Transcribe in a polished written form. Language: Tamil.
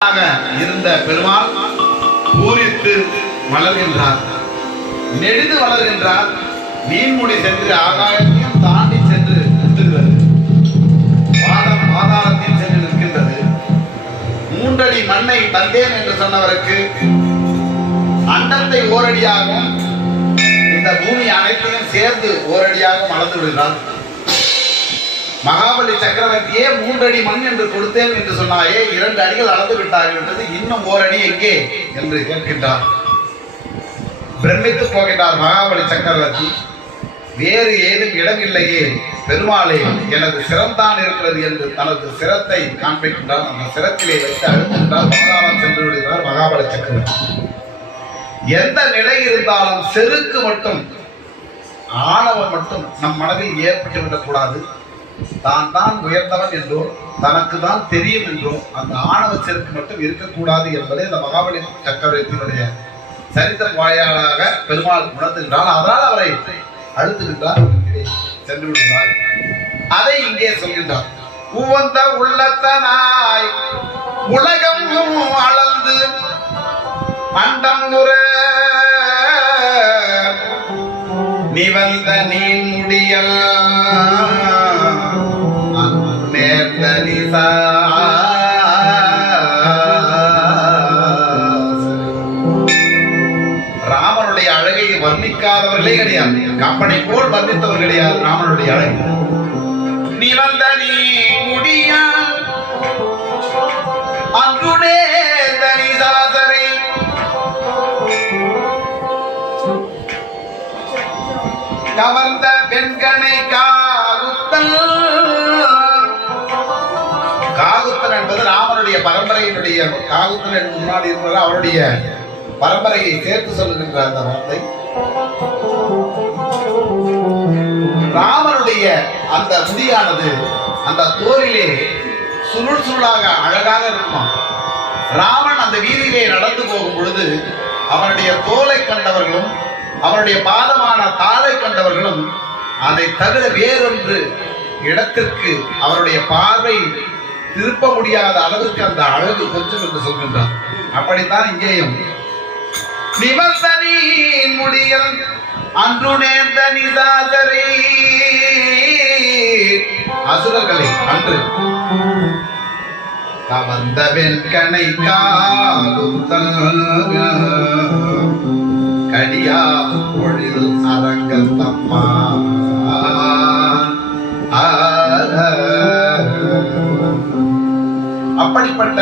இருந்த பெருமாள் பூரித்து வளர்கின்றார், நெடுது வளர்கின்றார். நீன்முடி சென்று ஆகாயத்தையும் தாண்டி சென்று நிற்கிறது, பாதாளத்தில் சென்று நிற்கின்றது. 3 அடி மண்ணை தந்தேன் என்று சொன்னவருக்கு அண்டத்தை ஓரடியாகவும் இந்த பூமி அனைத்தையும் சேர்ந்து ஓரடியாக அளந்து விடுகிறார். மகாபலி சக்கரவர்த்தியே 3 அடி மண் என்று கொடுத்தேன் என்று சொன்னாயே, 2 அடிகள் அளந்து விட்டார்கள் என்றது, இன்னும் 1 அடி எங்கே என்று கேட்கின்றார். பிரமித்து போகின்றார் மகாபலி சக்கரவர்த்தி. வேறு ஏதும் இடம் இல்லையே பெருமாளே, எனது சிரம்தான் இருக்கிறது என்று தனது சிரத்தை காண்பிக்கின்றார். அந்த சிரத்திலே வைத்து அழுத்துகின்றார். பாதாளம் சென்று விடுகிறார் மகாபலி சக்கரவர்த்தி. எந்த நிலை இருந்தாலும் செருக்கு மட்டும், ஆணவம் மட்டும் நம் மனதில் ஏற்பட்டு விடக்கூடாது. தான் தான் உயர்ந்தவன் என்றோ தனக்கு தான் தெரியும் என்றோ அந்த ஆணவ செருக்கு மட்டும் இருக்கக்கூடாது என்பதை இந்த மகாபலி சக்கரவர்த்தியினுடைய சரித்திர வாயிலாக பெருமாள் உணர்த்துகின்றால், அதனால் அவரை அழுத்துகின்றார், சென்று விடுகிறார். அதை இங்கே சொல்கின்றார். உவந்த உள்ளத்தனாய் உலகம் அளந்து அண்டம் உற நிவந்த நீன் முடியல் ராமனுடைய அழகை வர்ணிக்காதவர்களே கிடையாது, கம்பனை போல் வர்ணித்தவர் கிடையாது. ராமனுடைய அழகு நிவந்த நீ முடியால் அன்றுடே தனி சாசரை கவர்ந்த பெண்கனை காகுத்தன். காகுத்தன் என்பது ராமனுடைய பரம்பரையினுடைய, காகுத்தன் என்று முன்னாடி இருப்பது அவருடைய பரம்பரையை சேர்த்து சொல்லுகின்ற அந்த வார்த்தை. ராமனுடைய அந்த முடியானது அந்த தோலிலே சுருள் சுருளாக அழகாக இருக்குமா. ராமன் அந்த வீதியிலே நடந்து போகும் பொழுது அவனுடைய தோலை கண்டவர்களும் அவருடைய பாதமான தாளை கண்டவர்களும் அதை தவிர வேறொன்று இடத்திற்கு அவருடைய பார்வை திருப்ப முடியாத அளவுக்கு அந்த அழகு கொஞ்சம் என்று சொல்கின்றார். அப்படித்தான் இங்கேயும் நிவந்தனின் முடியல் அன்று நேர்ந்த நிதாதரை, அசுரர்களை அன்று கவர்ந்த வெண்கனை காகுத்தல் கடியா பொழில் அரங்கல் தம்மா. அப்படிப்பட்ட